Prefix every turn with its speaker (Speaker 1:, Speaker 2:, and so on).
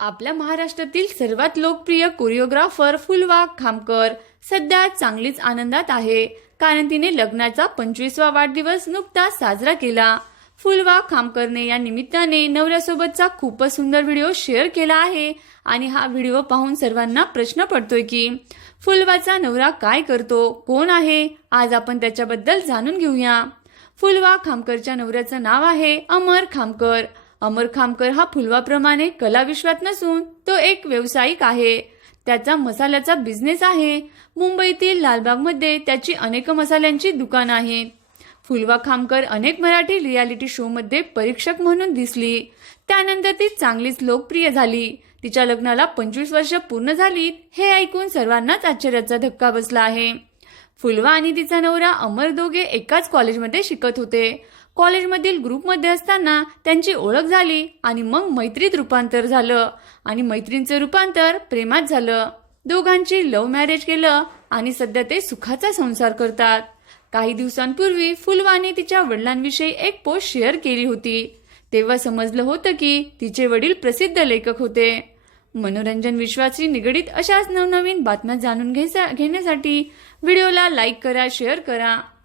Speaker 1: आपल्या महाराष्ट्रातील सर्वात लोकप्रिय कोरिओग्राफर फुलवा खामकर सध्या चांगलीच आनंदात आहे. कारण तिने लग्नाचा पंचवीसवा वाढदिवस नुकताच साजरा केला. फुलवा खामकरने या निमित्ताने नवऱ्यासोबतचा खूपच सुंदर व्हिडिओ शेअर केला आहे आणि हा व्हिडिओ पाहून सर्वांना प्रश्न पडतोय की फुलवाचा नवरा काय करतो? कोण आहे? आज आपण त्याच्याबद्दल जाणून घेऊया. फुलवा खामकरच्या नवऱ्याचं नाव आहे अमर खामकर. अमर खामकर हा फुलवाप्रमाणे कलाविश्वात नसून तो एक व्यावसायिक आहे. त्याचा मसाल्याचा बिझनेस आहे. मुंबईतील लालबागमध्ये त्याची अनेक मसाल्यांची दुकान आहेत फुलवा खामकर अनेक मराठी रियालिटी शोमध्ये परीक्षक म्हणून दिसली. त्यानंतर ती चांगलीच लोकप्रिय झाली. तिच्या लग्नाला पंचवीस वर्ष पूर्ण झाली हे ऐकून सर्वांनाच आश्चर्याचा धक्का बसला आहे. फुलवा आणि तिचा नवरा अमर दोघे एकाच कॉलेजमध्ये शिकत होते. कॉलेजमधील ग्रुपमध्ये असताना त्यांची ओळख झाली आणि मग मैत्रीत रूपांतर झालं. आणि मैत्रींचं रूपांतर प्रेमात झालं. दोघांची लव्ह मॅरेज केलं आणि सध्या ते सुखाचा संसार करतात. काही दिवसांपूर्वी फुलवाने तिच्या वडिलांविषयी एक पोस्ट शेअर केली होती. तेव्हा समजलं होतं की तिचे वडील प्रसिद्ध लेखक होते. मनोरंजन विश्वाशी निगडीत अशाच नवनवीन बातम्या जाणून घेण्यासाठी व्हिडिओला लाईक करा शेअर करा.